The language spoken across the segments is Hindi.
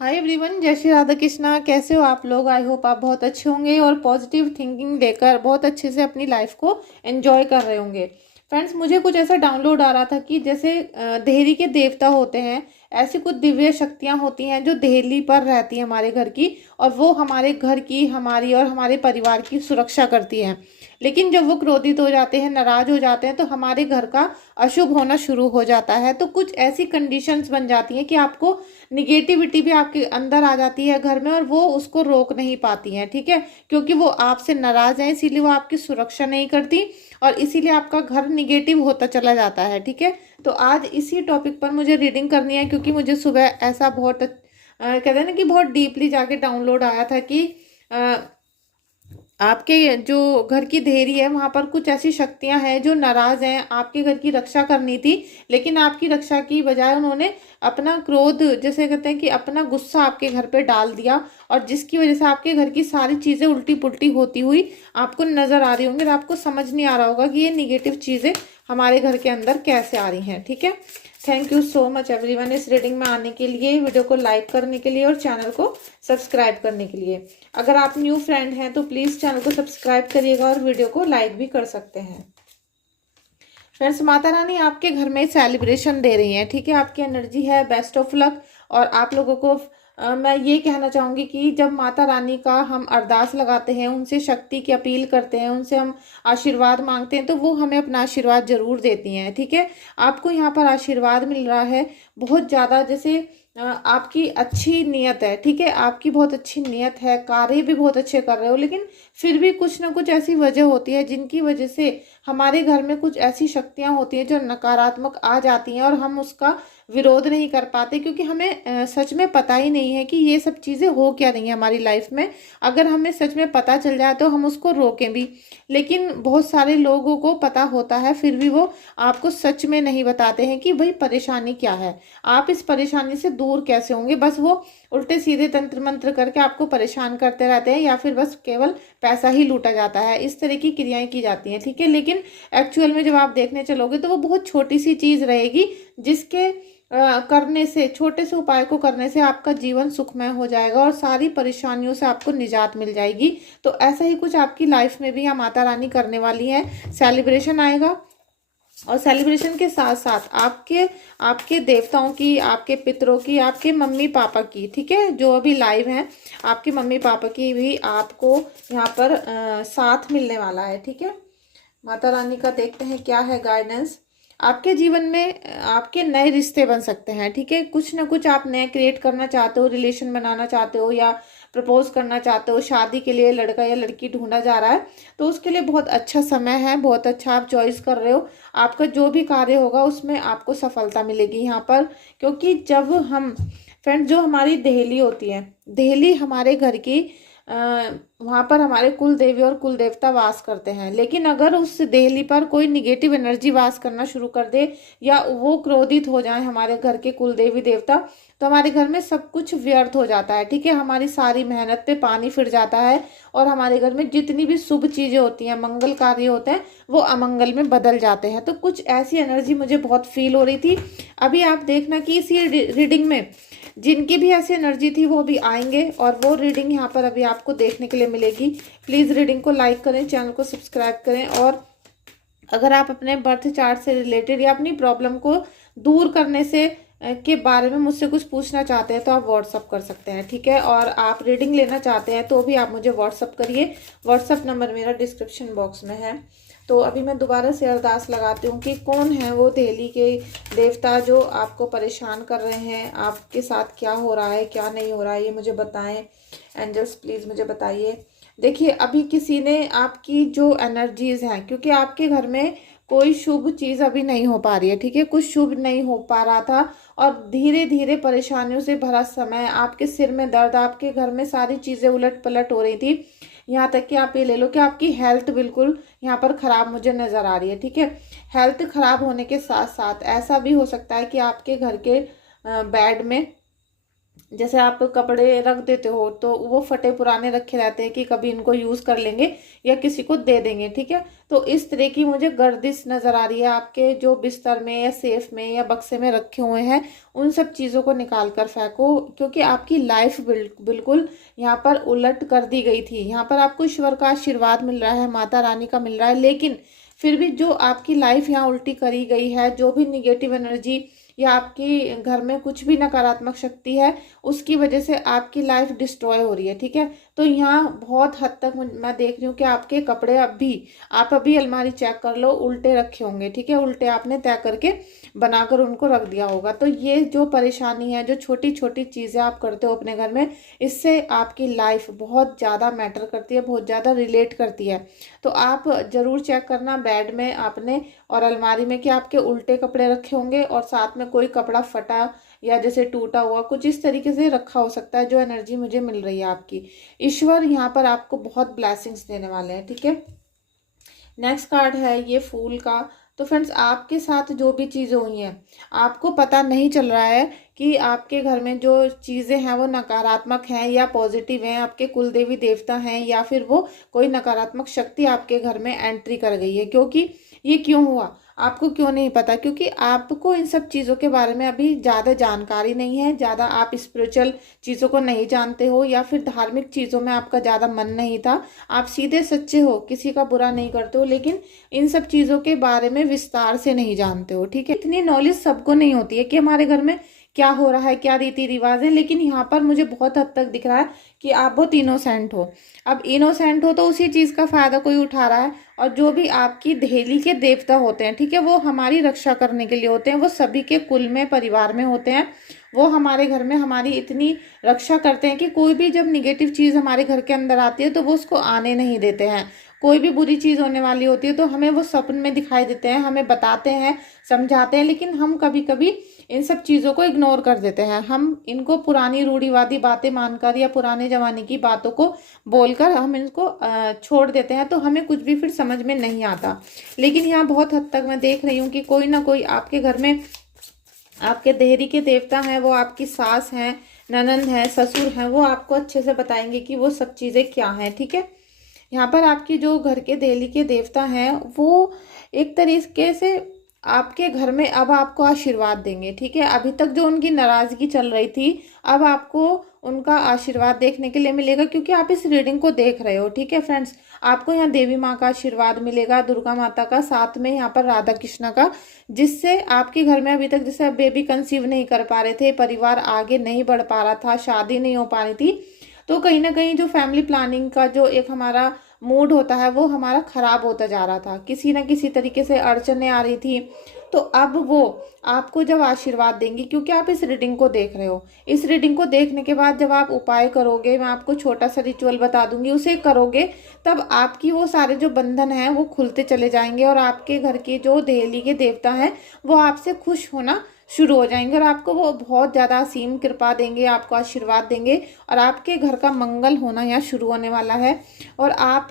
हाय एवरीवन, जय श्री राधा कृष्णा। कैसे हो आप लोग? आई होप आप बहुत अच्छे होंगे और पॉजिटिव थिंकिंग लेकर बहुत अच्छे से अपनी लाइफ को एंजॉय कर रहे होंगे। फ्रेंड्स, मुझे कुछ ऐसा डाउनलोड आ रहा था कि जैसे देहरी के देवता होते हैं, ऐसी कुछ दिव्य शक्तियां होती हैं जो देहली पर रहती हैं हमारे घर की, और वो हमारे घर की, हमारी और हमारे परिवार की सुरक्षा करती हैं। लेकिन जब वो क्रोधित हो जाते हैं, नाराज हो जाते हैं, तो हमारे घर का अशुभ होना शुरू हो जाता है। तो कुछ ऐसी कंडीशंस बन जाती हैं कि आपको निगेटिविटी भी आपके अंदर आ जाती है घर में, और वो उसको रोक नहीं पाती हैं। ठीक है, क्योंकि वो आपसे नाराज है, इसीलिए वो आपकी सुरक्षा नहीं करती, और इसीलिए आपका घर निगेटिव होता चला जाता है। ठीक है, तो आज इसी टॉपिक पर मुझे रीडिंग करनी है, क्योंकि मुझे सुबह ऐसा बहुत कहते हैं ना कि बहुत डीपली जाके डाउनलोड आया था कि आपके जो घर की देहरी है वहां पर कुछ ऐसी शक्तियां हैं जो नाराज हैं, आपके घर की रक्षा करनी थी, लेकिन आपकी रक्षा की बजाय उन्होंने अपना क्रोध, जैसे कहते हैं कि अपना गुस्सा आपके घर पे डाल दिया, और जिसकी वजह से आपके घर की सारी चीजें उल्टी पुल्टी होती हुई आपको नजर आ रही होंगी, और आपको समझ नहीं आ रहा होगा कि ये निगेटिव चीजें हमारे घर के अंदर कैसे आ रही हैं। ठीक है, thank you so much everyone इस रीडिंग में आने के लिए, वीडियो को लाइक करने के लिए और चैनल को सब्सक्राइब करने के लिए। अगर आप न्यू फ्रेंड हैं तो प्लीज़ चैनल को सब्सक्राइब करिएगा और वीडियो को लाइक भी कर सकते हैं। फ्रेंड्स, माता रानी आपके घर में सेलिब्रेशन दे रही हैं। ठीक है, आपकी एनर्जी है बेस्ट ऑफ लक। और आप लोगों को मैं ये कहना चाहूँगी कि जब माता रानी का हम अरदास लगाते हैं, उनसे शक्ति की अपील करते हैं, उनसे हम आशीर्वाद मांगते हैं, तो वो हमें अपना आशीर्वाद जरूर देती हैं। ठीक है, आपको यहाँ पर आशीर्वाद मिल रहा है बहुत ज़्यादा। जैसे आपकी अच्छी नीयत है, ठीक है, आपकी बहुत अच्छी नीयत है, कार्य भी बहुत अच्छे कर रहे हो, लेकिन फिर भी कुछ ना कुछ ऐसी वजह होती है जिनकी वजह से हमारे घर में कुछ ऐसी शक्तियां होती हैं जो नकारात्मक आ जाती हैं, और हम उसका विरोध नहीं कर पाते, क्योंकि हमें सच में पता ही नहीं है कि ये सब चीज़ें हो क्या रही हैं हमारी लाइफ में। अगर हमें सच में पता चल जाए तो हम उसको रोकें भी, लेकिन बहुत सारे लोगों को पता होता है, फिर भी वो आपको सच में नहीं बताते हैं कि भाई परेशानी क्या है, आप इस परेशानी से दूर कैसे होंगे। बस वो उल्टे सीधे तंत्र मंत्र करके आपको परेशान करते रहते हैं, या फिर बस केवल पैसा ही लूटा जाता है, इस तरह की क्रियाएं की जाती हैं। ठीक है, लेकिन एक्चुअल में जब आप देखने चलोगे तो वो बहुत छोटी सी चीज रहेगी, जिसके करने से, छोटे से उपाय को करने से आपका जीवन सुखमय हो जाएगा और सारी परेशानियों से आपको निजात मिल जाएगी। तो ऐसा ही कुछ आपकी लाइफ में भी यहाँ माता रानी करने वाली है। सेलिब्रेशन आएगा, और सेलिब्रेशन के साथ साथ आपके आपके देवताओं की, आपके पितरों की, आपके मम्मी पापा की, ठीक है, जो अभी लाइव हैं, आपके मम्मी पापा की भी आपको यहाँ पर साथ मिलने वाला है। ठीक है, माता रानी का देखते हैं क्या है गाइडेंस। आपके जीवन में आपके नए रिश्ते बन सकते हैं। ठीक है, कुछ ना कुछ आप नए क्रिएट करना चाहते हो, रिलेशन बनाना चाहते हो, या प्रपोज करना चाहते हो, शादी के लिए लड़का या लड़की ढूंढा जा रहा है, तो उसके लिए बहुत अच्छा समय है, बहुत अच्छा आप चॉइस कर रहे हो। आपका जो भी कार्य होगा उसमें आपको सफलता मिलेगी यहाँ पर, क्योंकि जब हम फ्रेंड, जो हमारी देहली होती है, देहली हमारे घर की, वहाँ पर हमारे कुल देवी और कुल देवता वास करते हैं। लेकिन अगर उस देहली पर कोई निगेटिव एनर्जी वास करना शुरू कर दे, या वो क्रोधित हो जाए हमारे घर के कुल देवी देवता, तो हमारे घर में सब कुछ व्यर्थ हो जाता है। ठीक है, हमारी सारी मेहनत पे पानी फिर जाता है, और हमारे घर में जितनी भी शुभ चीजें होती हैं, मंगल कार्य होते हैं, वो अमंगल में बदल जाते हैं। तो कुछ ऐसी एनर्जी मुझे बहुत फील हो रही थी। अभी आप देखना कि इसी रीडिंग में जिनकी भी ऐसी एनर्जी थी वो भी आएंगे, और वो रीडिंग यहाँ पर अभी आपको देखने के लिए मिलेगी। प्लीज़ रीडिंग को लाइक करें, चैनल को सब्सक्राइब करें, और अगर आप अपने बर्थ चार्ट से रिलेटेड या अपनी प्रॉब्लम को दूर करने से के बारे में मुझसे कुछ पूछना चाहते हैं तो आप व्हाट्सअप कर सकते हैं। ठीक है, और आप रीडिंग लेना चाहते हैं तो भी आप मुझे व्हाट्सअप करिए। व्हाट्सअप नंबर मेरा डिस्क्रिप्शन बॉक्स में है। तो अभी मैं दोबारा से अरदास लगाती हूँ कि कौन है वो देहली के देवता जो आपको परेशान कर रहे हैं, आपके साथ क्या हो रहा है, क्या नहीं हो रहा है, ये मुझे बताएं। एंजल्स प्लीज़ मुझे बताइए। देखिए, अभी किसी ने आपकी जो एनर्जीज हैं, क्योंकि आपके घर में कोई शुभ चीज़ अभी नहीं हो पा रही है। ठीक है, कुछ शुभ नहीं हो पा रहा था, और धीरे धीरे परेशानियों से भरा समय, आपके सिर में दर्द, आपके घर में सारी चीज़ें उलट पलट हो रही थी, यहाँ तक कि आप ये ले लो कि आपकी हेल्थ बिल्कुल यहाँ पर ख़राब मुझे नज़र आ रही है। ठीक है, हेल्थ ख़राब होने के साथ साथ ऐसा भी हो सकता है कि आपके घर के बेड में जैसे आप कपड़े रख देते हो तो वो फटे पुराने रखे रहते हैं कि कभी इनको यूज़ कर लेंगे या किसी को दे देंगे, ठीक है। तो इस तरह की मुझे गर्दिश नज़र आ रही है आपके जो बिस्तर में या सेफ में या बक्से में रखे हुए हैं। उन सब चीज़ों को निकाल कर फेंको, क्योंकि आपकी लाइफ बिल्कुल यहाँ पर उलट कर दी गई थी। यहाँ पर आपको ईश्वर का आशीर्वाद मिल रहा है, माता रानी का मिल रहा है, लेकिन फिर भी जो आपकी लाइफ यहाँ उल्टी करी गई है, जो भी निगेटिव एनर्जी या आपकी घर में कुछ भी नकारात्मक शक्ति है, उसकी वजह से आपकी लाइफ डिस्ट्रॉय हो रही है, ठीक है। तो यहाँ बहुत हद तक मैं देख रही हूँ कि आपके कपड़े आप अभी अलमारी चेक कर लो, उल्टे रखे होंगे, ठीक है। उल्टे आपने तय करके बनाकर उनको रख दिया होगा। तो ये जो परेशानी है, जो छोटी छोटी चीज़ें आप करते हो अपने घर में, इससे आपकी लाइफ बहुत ज़्यादा मैटर करती है, बहुत ज़्यादा रिलेट करती है। तो आप ज़रूर चेक करना बेड में आपने और अलमारी में कि आपके उल्टे कपड़े रखे होंगे और साथ में कोई कपड़ा फटा या जैसे टूटा हुआ कुछ इस तरीके से रखा हो सकता है, जो एनर्जी मुझे मिल रही है आपकी। ईश्वर यहाँ पर आपको बहुत ब्लेसिंग्स देने वाले हैं, ठीक है। नेक्स्ट कार्ड है ये फूल का। तो फ्रेंड्स, आपके साथ जो भी चीज़ें हुई हैं, आपको पता नहीं चल रहा है कि आपके घर में जो चीज़ें हैं वो नकारात्मक हैं या पॉजिटिव हैं, आपके कुल देवी देवता हैं या फिर वो कोई नकारात्मक शक्ति आपके घर में एंट्री कर गई है। क्योंकि ये क्यों हुआ आपको क्यों नहीं पता? क्योंकि आपको इन सब चीज़ों के बारे में अभी ज़्यादा जानकारी नहीं है, ज़्यादा आप स्पिरिचुअल चीज़ों को नहीं जानते हो या फिर धार्मिक चीज़ों में आपका ज़्यादा मन नहीं था। आप सीधे सच्चे हो, किसी का बुरा नहीं करते हो, लेकिन इन सब चीज़ों के बारे में विस्तार से नहीं जानते हो, ठीक है। इतनी नॉलेज सबको नहीं होती है कि हमारे घर में क्या हो रहा है, क्या रीति रिवाज है। लेकिन यहाँ पर मुझे बहुत हद तक दिख रहा है कि आप बहुत इनोसेंट हो। अब इनोसेंट हो तो उसी चीज़ का फ़ायदा कोई उठा रहा है। और जो भी आपकी देहली के देवता होते हैं, ठीक है, वो हमारी रक्षा करने के लिए होते हैं। वो सभी के कुल में, परिवार में होते हैं। वो हमारे घर में हमारी इतनी रक्षा करते हैं कि कोई भी जब निगेटिव चीज़ हमारे घर के अंदर आती है तो वो उसको आने नहीं देते हैं। कोई भी बुरी चीज़ होने वाली होती है तो हमें वो सपन में दिखाई देते हैं, हमें बताते हैं, समझाते हैं, लेकिन हम कभी कभी इन सब चीज़ों को इग्नोर कर देते हैं। हम इनको पुरानी रूढ़िवादी बातें मानकर या पुराने ज़माने की बातों को बोलकर हम इनको छोड़ देते हैं, तो हमें कुछ भी फिर समझ में नहीं आता। लेकिन यहाँ बहुत हद तक मैं देख रही हूँ कि कोई ना कोई आपके घर में आपके देहरी के देवता हैं, वो आपकी सास हैं, ननंद हैं, ससुर हैं, वो आपको अच्छे से बताएंगे कि वो सब चीज़ें क्या हैं, ठीक है। यहाँ पर आपकी जो घर के देहली के देवता हैं वो एक तरीके से आपके घर में अब आपको आशीर्वाद देंगे, ठीक है। अभी तक जो उनकी नाराज़गी चल रही थी, अब आपको उनका आशीर्वाद देखने के लिए मिलेगा, क्योंकि आप इस रीडिंग को देख रहे हो, ठीक है फ्रेंड्स। आपको यहाँ देवी माँ का आशीर्वाद मिलेगा, दुर्गा माता का, साथ में यहाँ पर राधा कृष्णा का, जिससे आपके घर में अभी तक जैसे आप बेबी कंसीव नहीं कर पा रहे थे, परिवार आगे नहीं बढ़ पा रहा था, शादी नहीं हो पा रही थी, तो कहीं ना कहीं जो फैमिली प्लानिंग का जो एक हमारा मूड होता है वो हमारा खराब होता जा रहा था, किसी ना किसी तरीके से अड़चने आ रही थी। तो अब वो आपको जब आशीर्वाद देंगी, क्योंकि आप इस रीडिंग को देख रहे हो, इस रीडिंग को देखने के बाद जब आप उपाय करोगे, मैं आपको छोटा सा रिचुअल बता दूंगी, उसे करोगे, तब आपकी वो सारे जो बंधन हैं वो खुलते चले जाएंगे और आपके घर के जो देहली के देवता हैं वो आपसे खुश होना शुरू हो जाएंगे और आपको वो बहुत ज़्यादा असीम कृपा देंगे, आपको आशीर्वाद देंगे और आपके घर का मंगल होना यहाँ शुरू होने वाला है। और आप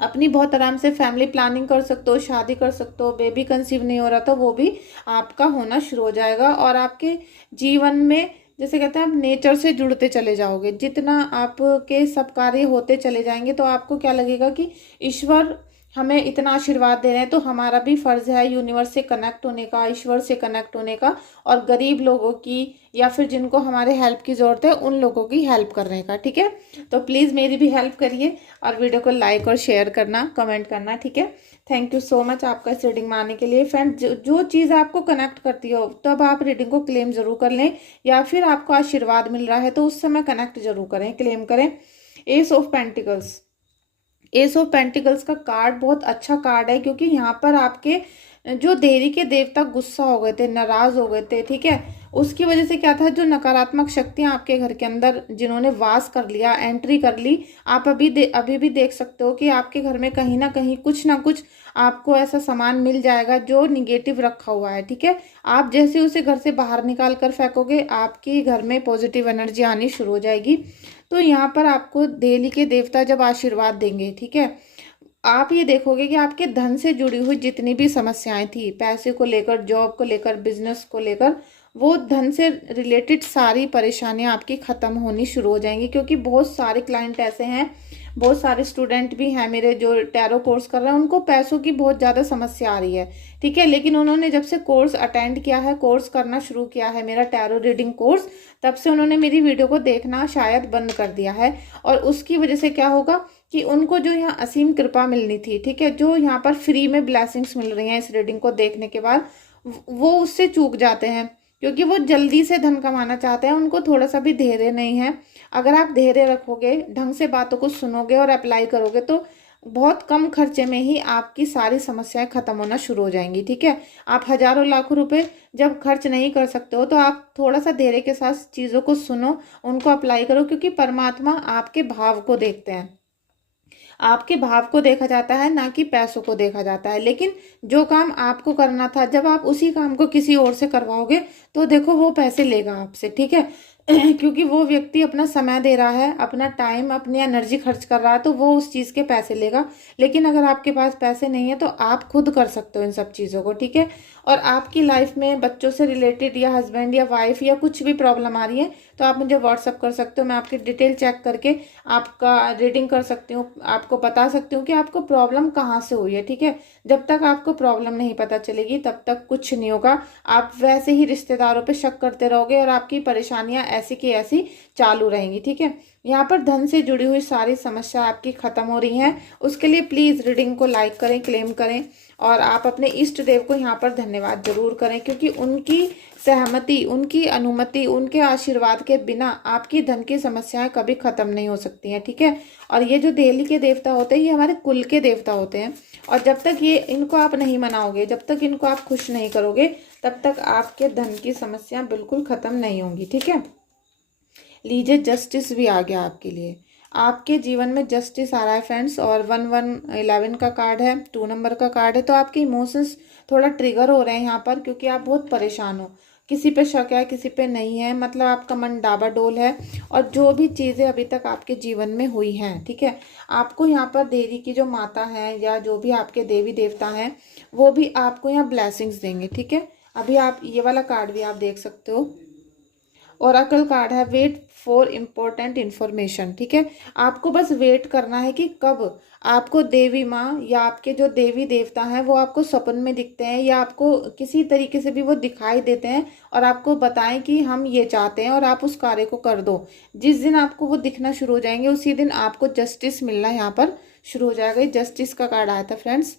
अपनी बहुत आराम से फैमिली प्लानिंग कर सकते हो, शादी कर सकते हो, बेबी कंसीव नहीं हो रहा तो वो भी आपका होना शुरू हो जाएगा। और आपके जीवन में जैसे कहते हैं आप नेचर से जुड़ते चले जाओगे, जितना आपके सब कार्य होते चले जाएंगे तो आपको क्या लगेगा कि ईश्वर हमें इतना आशीर्वाद दे रहे हैं, तो हमारा भी फर्ज है यूनिवर्स से कनेक्ट होने का, ईश्वर से कनेक्ट होने का और गरीब लोगों की या फिर जिनको हमारे हेल्प की ज़रूरत है उन लोगों की हेल्प करने का, ठीक है। तो प्लीज़ मेरी भी हेल्प करिए और वीडियो को लाइक और शेयर करना, कमेंट करना, ठीक है। थैंक यू सो मच आपका इस रीडिंग में आने के लिए। फ्रेंड, जो चीज़ आपको कनेक्ट करती हो तब आप रीडिंग को क्लेम ज़रूर कर लें, या फिर आपको आशीर्वाद मिल रहा है तो उस समय कनेक्ट जरूर करें, क्लेम करें। S of pentacles, S of pentacles का कार्ड बहुत अच्छा कार्ड है, क्योंकि यहाँ पर आपके जो देरी के देवता गुस्सा हो गए थे, नाराज हो गए थे, ठीक है, उसकी वजह से क्या था, जो नकारात्मक शक्तियाँ आपके घर के अंदर जिन्होंने वास कर लिया, एंट्री कर ली, आप अभी भी देख सकते हो कि आपके घर में कहीं ना कहीं कुछ ना कुछ आपको ऐसा सामान मिल जाएगा जो निगेटिव रखा हुआ है, ठीक है। आप जैसे उसे घर से बाहर निकाल कर फेंकोगे, आपके घर में पॉजिटिव एनर्जी आनी शुरू हो जाएगी। तो यहाँ पर आपको देली के देवता जब आशीर्वाद देंगे, ठीक है, आप ये देखोगे कि आपके धन से जुड़ी हुई जितनी भी समस्याएं थी, पैसे को लेकर, जॉब को लेकर, बिजनेस को लेकर, वो धन से रिलेटेड सारी परेशानियां आपकी ख़त्म होनी शुरू हो जाएंगी। क्योंकि बहुत सारे क्लाइंट ऐसे हैं, बहुत सारे स्टूडेंट भी हैं मेरे जो टैरो कोर्स कर रहे हैं, उनको पैसों की बहुत ज़्यादा समस्या आ रही है, ठीक है। लेकिन उन्होंने जब से कोर्स अटेंड किया है, कोर्स करना शुरू किया है मेरा टैरो रीडिंग कोर्स, तब से उन्होंने मेरी वीडियो को देखना शायद बंद कर दिया है। और उसकी वजह से क्या होगा कि उनको जो यहाँ असीम कृपा मिलनी थी, ठीक है, जो यहाँ पर फ्री में ब्लेसिंग्स मिल रही हैं इस रीडिंग को देखने के बाद, वो उससे चूक जाते हैं। क्योंकि वो जल्दी से धन कमाना चाहते हैं, उनको थोड़ा सा भी धैर्य नहीं है। अगर आप धैर्य रखोगे, ढंग से बातों को सुनोगे और अप्लाई करोगे, तो बहुत कम खर्चे में ही आपकी सारी समस्याएं खत्म होना शुरू हो जाएंगी, ठीक है। आप हजारों लाखों रुपए जब खर्च नहीं कर सकते हो, तो आप थोड़ा सा धैर्य के साथ चीज़ों को सुनो, उनको अप्लाई करो। क्योंकि परमात्मा आपके भाव को देखते हैं, आपके भाव को देखा जाता है, ना कि पैसों को देखा जाता है। लेकिन जो काम आपको करना था, जब आप उसी काम को किसी और से करवाओगे, तो देखो वो पैसे लेगा आपसे, ठीक है। क्योंकि वो व्यक्ति अपना समय दे रहा है, अपना टाइम, अपनी एनर्जी खर्च कर रहा है, तो वो उस चीज़ के पैसे लेगा। लेकिन अगर आपके पास पैसे नहीं है, तो आप खुद कर सकते हो इन सब चीज़ों को, ठीक है। और आपकी लाइफ में बच्चों से रिलेटेड या हस्बैंड या वाइफ या कुछ भी प्रॉब्लम आ रही है, तो आप मुझे व्हाट्सअप कर सकते हो। मैं आपकी डिटेल चेक करके आपका रीडिंग कर सकती हूँ, आपको बता सकती हूँ कि आपको प्रॉब्लम कहाँ से हुई है, ठीक है। जब तक आपको प्रॉब्लम नहीं पता चलेगी, तब तक कुछ नहीं होगा। आप वैसे ही रिश्तेदारों पे शक करते रहोगे और आपकी परेशानियां ऐसी की ऐसी चालू रहेंगी, ठीक है। यहाँ पर धन से जुड़ी हुई सारी समस्या आपकी खत्म हो रही हैं। उसके लिए प्लीज़ रीडिंग को लाइक करें, क्लेम करें, और आप अपने इष्ट देव को यहाँ पर धन्यवाद जरूर करें। क्योंकि उनकी सहमति, उनकी अनुमति, उनके आशीर्वाद के बिना आपकी धन की समस्याएं कभी खत्म नहीं हो सकती हैं, ठीक है। और ये जो दिल्ली के देवता होते हैं, ये हमारे कुल के देवता होते हैं। और जब तक ये इनको आप नहीं मनाओगे, जब तक इनको आप खुश नहीं करोगे, तब तक आपके धन की समस्या बिल्कुल खत्म नहीं होंगी, ठीक है। लीजिए, जस्टिस भी आ गया आपके लिए। आपके जीवन में जस्टिस आ रहा है फ्रेंड्स। और 1111 का कार्ड है, 2 नंबर का कार्ड है। तो आपके इमोशंस थोड़ा ट्रिगर हो रहे हैं यहाँ पर, क्योंकि आप बहुत परेशान हो। किसी पे शक है, किसी पे नहीं है, मतलब आपका मन डाबाडोल है। और जो भी चीज़ें अभी तक आपके जीवन में हुई हैं, ठीक है, आपको यहाँ पर देवी की जो माता है या जो भी आपके देवी देवता हैं, वो भी आपको यहाँ ब्लेसिंग्स देंगे, ठीक है। अभी आप ये वाला कार्ड भी आप देख सकते हो। ओरेकल कार्ड है, वेट फॉर इम्पोर्टेंट इन्फॉर्मेशन, ठीक है। आपको बस वेट करना है कि कब आपको देवी माँ या आपके जो देवी देवता हैं वो आपको सपन में दिखते हैं, या आपको किसी तरीके से भी वो दिखाई देते हैं और आपको बताएं कि हम ये चाहते हैं, और आप उस कार्य को कर दो। जिस दिन आपको वो दिखना शुरू हो जाएंगे, उसी दिन आपको जस्टिस मिलना यहाँ पर शुरू हो जाएगा। जस्टिस का कार्ड आया था फ्रेंड्स।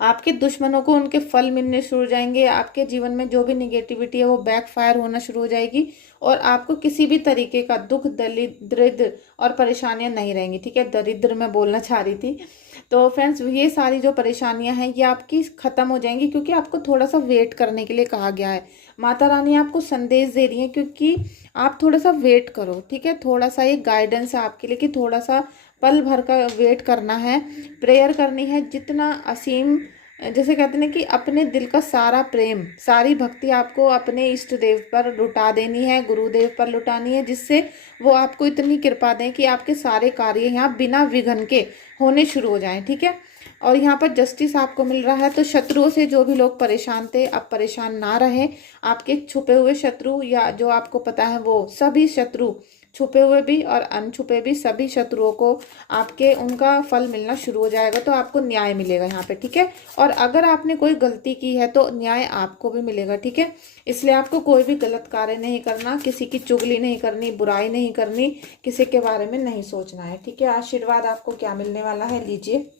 आपके दुश्मनों को उनके फल मिलने शुरू हो जाएंगे। आपके जीवन में जो भी निगेटिविटी है वो बैकफायर होना शुरू हो जाएगी, और आपको किसी भी तरीके का दुख, दरिद्र और परेशानियां नहीं रहेंगी, ठीक है। दरिद्र मैं बोलना चाह रही थी। तो फ्रेंड्स, ये सारी जो परेशानियां हैं ये आपकी खत्म हो जाएंगी, क्योंकि आपको थोड़ा सा वेट करने के लिए कहा गया है। माता रानी आपको संदेश दे रही है, क्योंकि आप थोड़ा सा वेट करो, ठीक है। थोड़ा सा ये गाइडेंस है आपके लिए कि थोड़ा सा पल भर का वेट करना है, प्रेयर करनी है। जितना असीम, जैसे कहते हैं कि अपने दिल का सारा प्रेम, सारी भक्ति आपको अपने इष्ट देव पर लुटा देनी है, गुरुदेव पर लुटानी है, जिससे वो आपको इतनी कृपा दें कि आपके सारे कार्य यहाँ बिना विघ्न के होने शुरू हो जाएं, ठीक है। और यहाँ पर जस्टिस आपको मिल रहा है। तो शत्रुओं से जो भी लोग परेशान थे, अब परेशान ना रहे। आपके छुपे हुए शत्रु या जो आपको पता है, वो सभी शत्रु, छुपे हुए भी और अनछुपे भी, सभी शत्रुओं को आपके उनका फल मिलना शुरू हो जाएगा। तो आपको न्याय मिलेगा यहाँ पे, ठीक है। और अगर आपने कोई गलती की है, तो न्याय आपको भी मिलेगा, ठीक है। इसलिए आपको कोई भी गलत कार्य नहीं करना, किसी की चुगली नहीं करनी, बुराई नहीं करनी, किसी के बारे में नहीं सोचना है, ठीक है। आशीर्वाद आपको क्या मिलने वाला है, लीजिए।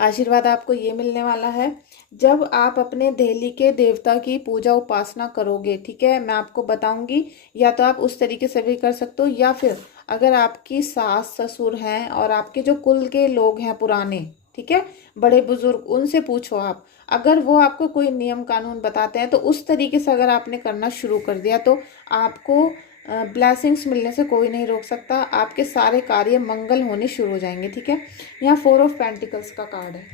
आशीर्वाद आपको ये मिलने वाला है, जब आप अपने देहली के देवता की पूजा उपासना करोगे, ठीक है, मैं आपको बताऊंगी। या तो आप उस तरीके से भी कर सकते हो, या फिर अगर आपकी सास ससुर हैं और आपके जो कुल के लोग हैं पुराने, ठीक है, बड़े बुजुर्ग, उनसे पूछो आप। अगर वो आपको कोई नियम कानून बताते हैं, तो उस तरीके से अगर आपने करना शुरू कर दिया, तो आपको ब्लेसिंग्स मिलने से कोई नहीं रोक सकता। आपके सारे कार्य मंगल होने शुरू हो जाएंगे, ठीक है। यहाँ 4 ऑफ पेंटिकल्स का कार्ड है।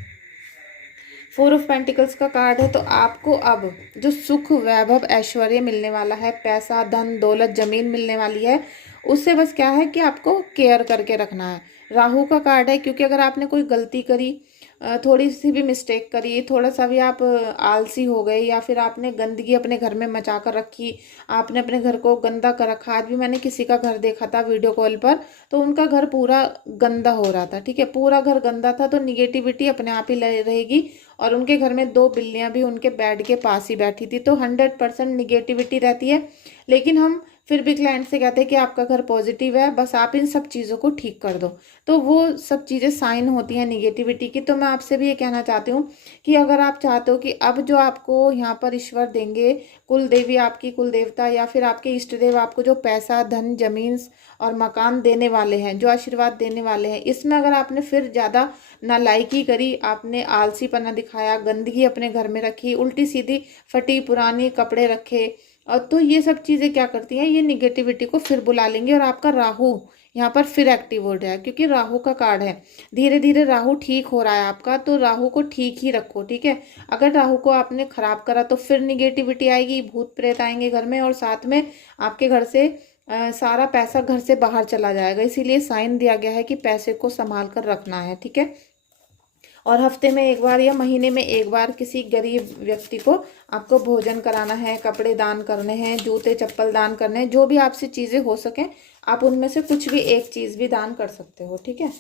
4 ऑफ पेंटिकल्स का कार्ड है। तो आपको अब जो सुख, वैभव, ऐश्वर्य मिलने वाला है, पैसा, धन, दौलत, जमीन मिलने वाली है, उससे बस क्या है कि आपको केयर करके रखना है। राहु का कार्ड है, क्योंकि अगर आपने कोई गलती करी थोड़ी सी भी मिस्टेक करी, थोड़ा सा भी आप आलसी हो गए, या फिर आपने गंदगी अपने घर में मचा कर रखी, आपने अपने घर को गंदा कर रखा। आज भी मैंने किसी का घर देखा था वीडियो कॉल पर, तो उनका घर पूरा गंदा हो रहा था, ठीक है, पूरा घर गंदा था। तो निगेटिविटी अपने आप ही रहेगी। और उनके घर में 2 बिल्लियां भी उनके बेड के पास ही बैठी थी, तो 100% निगेटिविटी रहती है। लेकिन हम फिर भी क्लाइंट से कहते हैं कि आपका घर पॉजिटिव है, बस आप इन सब चीज़ों को ठीक कर दो। तो वो सब चीज़ें साइन होती हैं निगेटिविटी की। तो मैं आपसे भी ये कहना चाहती हूँ कि अगर आप चाहते हो कि अब जो आपको यहाँ पर ईश्वर देंगे, कुल देवी आपकी कुल देवता या फिर आपके इष्ट देव आपको जो पैसा, धन, जमीन और मकान देने वाले हैं, जो आशीर्वाद देने वाले हैं, इसमें अगर आपने फिर ज़्यादा नालायकी करी, आपने आलसीपना दिखाया, गंदगी अपने घर में रखी, उल्टी सीधी फटी पुरानी कपड़े रखे, और तो ये सब चीज़ें क्या करती हैं, ये निगेटिविटी को फिर बुला लेंगे। और आपका राहु यहाँ पर फिर एक्टिव हो रहा है, क्योंकि राहु का कार्ड है। धीरे धीरे राहु ठीक हो रहा है आपका, तो राहु को ठीक ही रखो, ठीक है। अगर राहु को आपने खराब करा तो फिर निगेटिविटी आएगी, भूत प्रेत आएंगे घर में, और साथ में आपके घर से सारा पैसा घर से बाहर चला जाएगा। इसीलिए साइन दिया गया है कि पैसे को संभाल कर रखना है, ठीक है। और हफ्ते में एक बार या महीने में एक बार किसी गरीब व्यक्ति को आपको भोजन कराना है, कपड़े दान करने हैं, जूते चप्पल दान करने हैं, जो भी आपसे चीज़ें हो सकें आप उनमें से कुछ भी एक चीज़ भी दान कर सकते हो, ठीक है।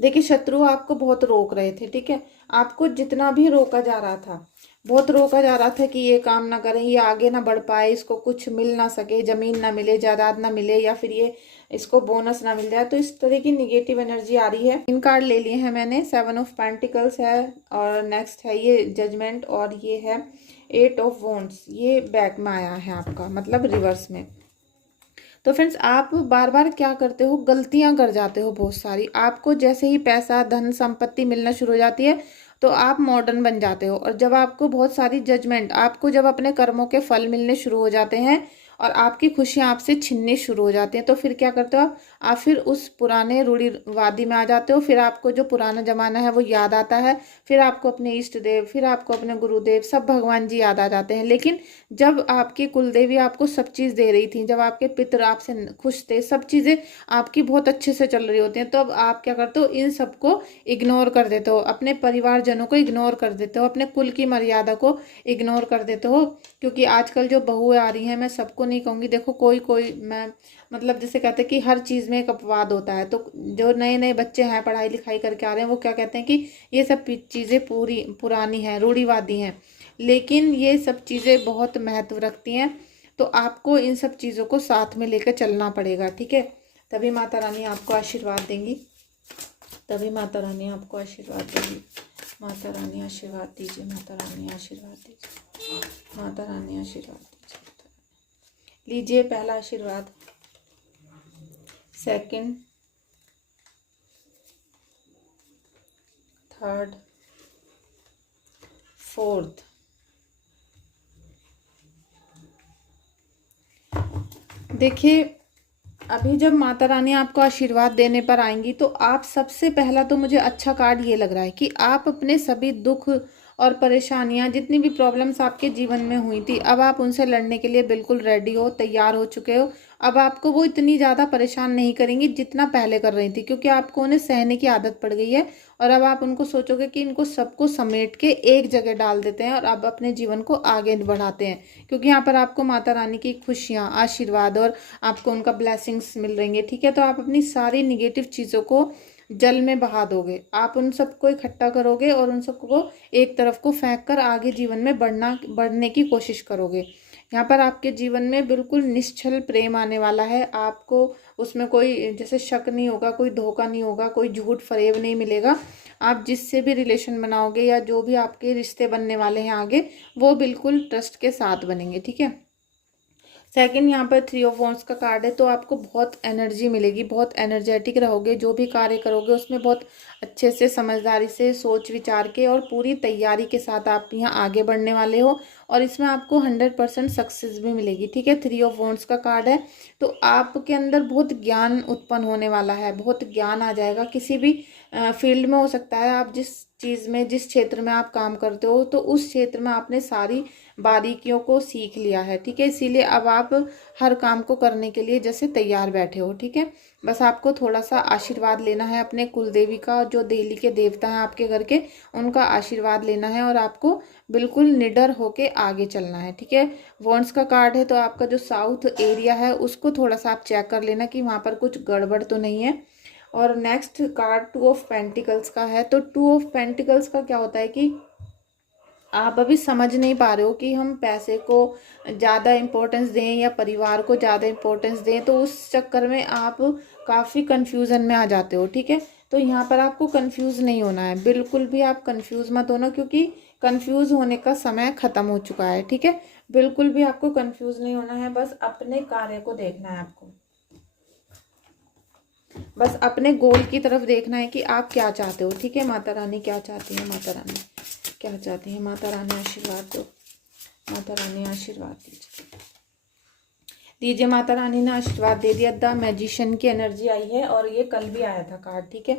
देखिए, शत्रु आपको बहुत रोक रहे थे, ठीक है। आपको जितना भी रोका जा रहा था, बहुत रोका जा रहा था कि ये काम ना करें, ये आगे ना बढ़ पाए, इसको कुछ मिल ना सके, जमीन ना मिले, जायदाद ना मिले, या फिर ये इसको बोनस ना मिल जाए। तो इस तरह की निगेटिव एनर्जी आ रही है। इन कार्ड ले लिए हैं मैंने, 7 ऑफ पेंटिकल्स है, और नेक्स्ट है ये जजमेंट, और ये है 8 ऑफ वॉन्ड्स। ये बैक में आया है आपका, मतलब रिवर्स में। तो फ्रेंड्स, आप बार बार क्या करते हो, गलतियां कर जाते हो बहुत सारी। आपको जैसे ही पैसा, धन, संपत्ति मिलना शुरू हो जाती है तो आप मॉडर्न बन जाते हो। और जब आपको बहुत सारी जजमेंट, आपको जब अपने कर्मों के फल मिलने शुरू हो जाते हैं और आपकी खुशियां आपसे छिननी शुरू हो जाती हैं, तो फिर क्या करते हो आप फिर उस पुराने रूढ़िवादी में आ जाते हो। फिर आपको जो पुराना जमाना है वो याद आता है, फिर आपको अपने इष्ट देव, फिर आपको अपने गुरुदेव, सब भगवान जी याद आ जाते हैं। लेकिन जब आपकी कुलदेवी आपको सब चीज़ दे रही थी, जब आपके पितर आपसे खुश थे, सब चीज़ें आपकी बहुत अच्छे से चल रही होती हैं, तो अब आप क्या करते हो, इन सबको इग्नोर कर देते हो, अपने परिवारजनों को इग्नोर कर देते हो, अपने कुल की मर्यादा को इग्नोर कर देते हो। क्योंकि आजकल जो बहुएं आ रही हैं, मैं सबको नहीं कहूँगी, देखो कोई कोई, मैं मतलब जैसे कहते हैं कि हर चीज़ में एक अपवाद होता है। तो जो नए नए बच्चे हैं, पढ़ाई लिखाई करके आ रहे हैं, वो क्या कहते हैं कि ये सब चीज़ें पूरी पुरानी हैं, रूढ़िवादी हैं। लेकिन ये सब चीज़ें बहुत महत्व रखती हैं, तो आपको इन सब चीज़ों को साथ में लेकर चलना पड़ेगा, ठीक है। तभी माता रानी आपको आशीर्वाद देंगी, तभी माता रानी आपको आशीर्वाद देंगी। माता रानी आशीर्वाद दीजिए, माता रानी आशीर्वाद दीजिए, माता रानी आशीर्वाद दीजिए। लीजिए पहला आशीर्वाद, सेकंड, थर्ड, फोर्थ। देखिए, अभी जब माता रानी आपको आशीर्वाद देने पर आएंगी तो आप सबसे पहला, तो मुझे अच्छा कार्ड ये लग रहा है कि आप अपने सभी दुख और परेशानियां, जितनी भी प्रॉब्लम्स आपके जीवन में हुई थी, अब आप उनसे लड़ने के लिए बिल्कुल रेडी हो, तैयार हो चुके हो। अब आपको वो इतनी ज़्यादा परेशान नहीं करेंगी जितना पहले कर रही थी, क्योंकि आपको उन्हें सहने की आदत पड़ गई है। और अब आप उनको सोचोगे कि इनको सबको समेट के एक जगह डाल देते हैं और अब अपने जीवन को आगे बढ़ाते हैं। क्योंकि यहाँ पर आपको माता रानी की खुशियाँ, आशीर्वाद और आपको उनका ब्लेसिंग्स मिल रही है, ठीक है। तो आप अपनी सारी निगेटिव चीज़ों को जल में बहा दोगे, आप उन सबको इकट्ठा करोगे और उन सबको एक तरफ को फेंक कर आगे जीवन में बढ़ने की कोशिश करोगे। यहाँ पर आपके जीवन में बिल्कुल निश्चल प्रेम आने वाला है। आपको उसमें कोई जैसे शक नहीं होगा, कोई धोखा नहीं होगा, कोई झूठ फरेब नहीं मिलेगा। आप जिससे भी रिलेशन बनाओगे या जो भी आपके रिश्ते बनने वाले हैं आगे, वो बिल्कुल ट्रस्ट के साथ बनेंगे, ठीक है। सेकंड, यहाँ पर 3 ऑफ वॉन्ड्स का कार्ड है, तो आपको बहुत एनर्जी मिलेगी, बहुत एनर्जेटिक रहोगे, जो भी कार्य करोगे उसमें बहुत अच्छे से, समझदारी से, सोच विचार के और पूरी तैयारी के साथ आप यहाँ आगे बढ़ने वाले हो। और इसमें आपको 100% सक्सेस भी मिलेगी, ठीक है। 3 ऑफ वॉन्ड्स का कार्ड है, तो आपके अंदर बहुत ज्ञान उत्पन्न होने वाला है, बहुत ज्ञान आ जाएगा। किसी भी फील्ड में हो सकता है, आप जिस चीज़ में, जिस क्षेत्र में आप काम करते हो, तो उस क्षेत्र में आपने सारी बारीकियों को सीख लिया है, ठीक है। इसीलिए अब आप हर काम को करने के लिए जैसे तैयार बैठे हो, ठीक है। बस आपको थोड़ा सा आशीर्वाद लेना है अपने कुल देवी का, जो दिल्ली के देवता हैं आपके घर के, उनका आशीर्वाद लेना है और आपको बिल्कुल निडर होके आगे चलना है, ठीक है। वॉन्ड्स का कार्ड है, तो आपका जो साउथ एरिया है उसको थोड़ा सा आप चेक कर लेना कि वहाँ पर कुछ गड़बड़ तो नहीं है। और नेक्स्ट कार्ड 2 ऑफ पेंटिकल्स का है। तो 2 ऑफ पेंटिकल्स का क्या होता है कि आप अभी समझ नहीं पा रहे हो कि हम पैसे को ज़्यादा इम्पोर्टेंस दें या परिवार को ज़्यादा इम्पोर्टेंस दें, तो उस चक्कर में आप काफ़ी कन्फ्यूज़न में आ जाते हो, ठीक है। तो यहाँ पर आपको कंफ्यूज नहीं होना है, बिल्कुल भी आप कंफ्यूज मत होना, क्योंकि कंफ्यूज होने का समय ख़त्म हो चुका है, ठीक है। बिल्कुल भी आपको कंफ्यूज नहीं होना है, बस अपने कार्य को देखना है आपको, बस अपने गोल की तरफ देखना है कि आप क्या चाहते हो, ठीक है। माता रानी क्या चाहती है, माता रानी क्या चाहती है, माता रानी आशीर्वाद दो, माता रानी आशीर्वाद दीजिए। माता रानी ने आशीर्वाद दे दिया। द मैजिशियन की एनर्जी आई है और ये कल भी आया था कार्ड, ठीक है।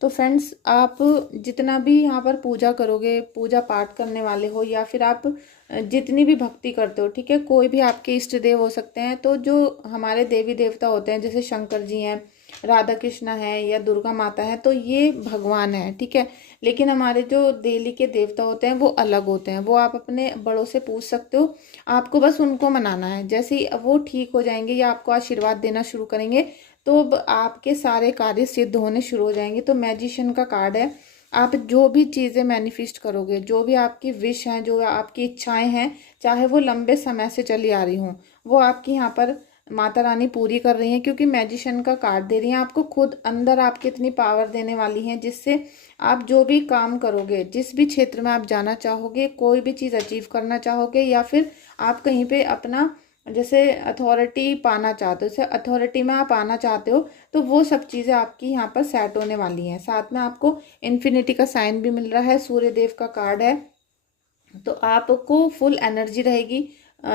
तो फ्रेंड्स, आप जितना भी यहाँ पर पूजा करोगे, पूजा पाठ करने वाले हो या फिर आप जितनी भी भक्ति करते हो, ठीक है, कोई भी आपके इष्ट देव हो सकते हैं। तो जो हमारे देवी देवता होते हैं, जैसे शंकर जी हैं, राधा कृष्ण है या दुर्गा माता है, तो ये भगवान है, ठीक है। लेकिन हमारे जो दिल्ली के देवता होते हैं वो अलग होते हैं, वो आप अपने बड़ों से पूछ सकते हो। आपको बस उनको मनाना है, जैसे ही वो ठीक हो जाएंगे या आपको आशीर्वाद देना शुरू करेंगे, तो अब आपके सारे कार्य सिद्ध होने शुरू हो जाएंगे। तो मैजिशियन का कार्ड है, आप जो भी चीज़ें मैनिफेस्ट करोगे, जो भी आपकी विश हैं, जो आपकी इच्छाएं हैं, चाहे वो लंबे समय से चली आ रही हों, वो आपकी यहाँ पर माता रानी पूरी कर रही हैं, क्योंकि मैजिशियन का कार्ड दे रही हैं आपको। खुद अंदर आपकी इतनी पावर देने वाली हैं, जिससे आप जो भी काम करोगे, जिस भी क्षेत्र में आप जाना चाहोगे, कोई भी चीज़ अचीव करना चाहोगे, या फिर आप कहीं पे अपना जैसे अथॉरिटी पाना चाहते हो, जैसे अथॉरिटी में आप आना चाहते हो, तो वो सब चीज़ें आपकी यहाँ पर सेट होने वाली हैं। साथ में आपको इन्फिनिटी का साइन भी मिल रहा है, सूर्य देव का कार्ड है, तो आपको फुल एनर्जी रहेगी,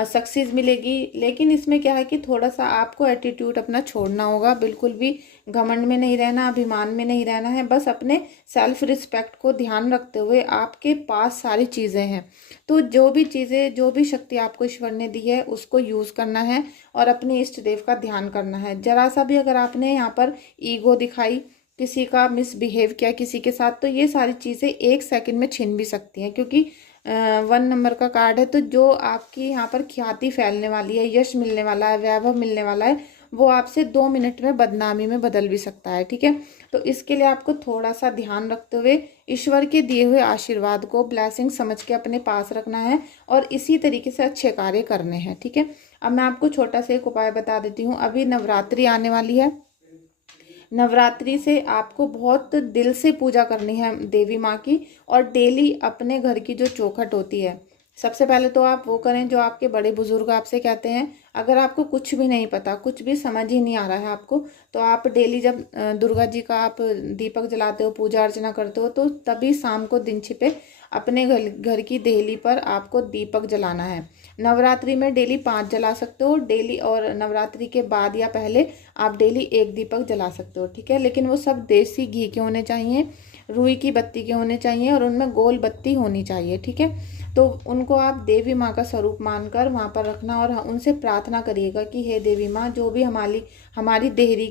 सक्सेस मिलेगी। लेकिन इसमें क्या है कि थोड़ा सा आपको एटीट्यूड अपना छोड़ना होगा, बिल्कुल भी घमंड में नहीं रहना, अभिमान में नहीं रहना है। बस अपने सेल्फ रिस्पेक्ट को ध्यान रखते हुए आपके पास सारी चीज़ें हैं, तो जो भी चीज़ें, जो भी शक्ति आपको ईश्वर ने दी है उसको यूज़ करना है और अपने इष्ट देव का ध्यान करना है। जरा सा भी अगर आपने यहाँ पर ईगो दिखाई, किसी का मिसबिहेव किया किसी के साथ, तो ये सारी चीज़ें 1 सेकंड में छिन भी सकती हैं, क्योंकि 1 नंबर का कार्ड है। तो जो आपकी यहाँ पर ख्याति फैलने वाली है, यश मिलने वाला है, वैभव मिलने वाला है, वो आपसे 2 मिनट में बदनामी में बदल भी सकता है, ठीक है। तो इसके लिए आपको थोड़ा सा ध्यान रखते हुए ईश्वर के दिए हुए आशीर्वाद को ब्लेसिंग समझ के अपने पास रखना है और इसी तरीके से अच्छे कार्य करने हैं, ठीक है। अब मैं आपको छोटा सा एक उपाय बता देती हूँ। अभी नवरात्रि आने वाली है, नवरात्रि से आपको बहुत दिल से पूजा करनी है देवी माँ की, और डेली अपने घर की जो चौखट होती है, सबसे पहले तो आप वो करें जो आपके बड़े बुजुर्ग आपसे कहते हैं। अगर आपको कुछ भी नहीं पता, कुछ भी समझ ही नहीं आ रहा है आपको, तो आप डेली जब दुर्गा जी का आप दीपक जलाते हो, पूजा अर्चना करते हो, तो तभी शाम को दिन छिपे अपने घर की देहली पर आपको दीपक जलाना है। नवरात्रि में डेली 5 जला सकते हो डेली, और नवरात्रि के बाद या पहले आप डेली 1 दीपक जला सकते हो, ठीक है। लेकिन वो सब देसी घी के होने चाहिए, रुई की बत्ती के होने चाहिए, और उनमें गोल बत्ती होनी चाहिए, ठीक है। तो उनको आप देवी माँ का स्वरूप मानकर वहाँ पर रखना और उनसे प्रार्थना करिएगा कि हे देवी माँ, जो भी हमारी देहरी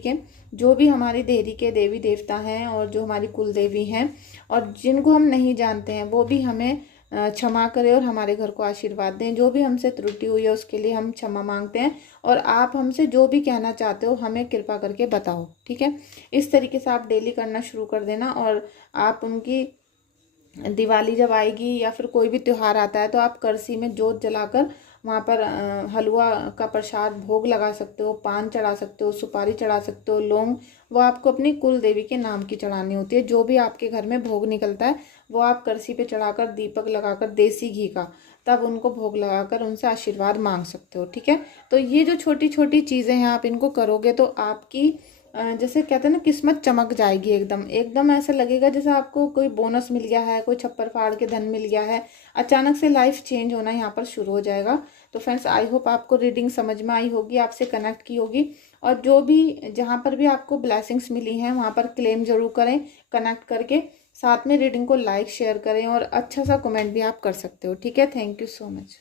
के देवी देवता हैं और जो हमारी कुल देवी हैं और जिनको हम नहीं जानते हैं, वो भी हमें क्षमा करें और हमारे घर को आशीर्वाद दें। जो भी हमसे त्रुटि हुई है उसके लिए हम क्षमा मांगते हैं, और आप हमसे जो भी कहना चाहते हो हमें कृपा करके बताओ, ठीक है। इस तरीके से आप डेली करना शुरू कर देना। और आप उनकी दिवाली जब आएगी या फिर कोई भी त्यौहार आता है, तो आप करसी में जोत जलाकर वहाँ पर हलवा का प्रसाद भोग लगा सकते हो, पान चढ़ा सकते हो, सुपारी चढ़ा सकते हो, लौंग, वो आपको अपनी कुल देवी के नाम की चढ़ानी होती है। जो भी आपके घर में भोग निकलता है वो आप करसी पे चढ़ाकर दीपक लगाकर देसी घी का, तब उनको भोग लगाकर उनसे आशीर्वाद मांग सकते हो, ठीक है। तो ये जो छोटी छोटी चीज़ें हैं आप इनको करोगे तो आपकी जैसे कहते हैं ना, किस्मत चमक जाएगी एकदम एकदम, ऐसा लगेगा जैसे आपको कोई बोनस मिल गया है, कोई छप्पर फाड़ के धन मिल गया है, अचानक से लाइफ चेंज होना यहाँ पर शुरू हो जाएगा। तो फ्रेंड्स, आई होप आपको रीडिंग समझ में आई होगी, आपसे कनेक्ट की होगी। और जो भी जहाँ पर भी आपको ब्लेसिंग्स मिली हैं वहाँ पर क्लेम जरूर करें कनेक्ट करके। साथ में रीडिंग को लाइक शेयर करें और अच्छा सा कमेंट भी आप कर सकते हो। ठीक है, थैंक यू सो मच।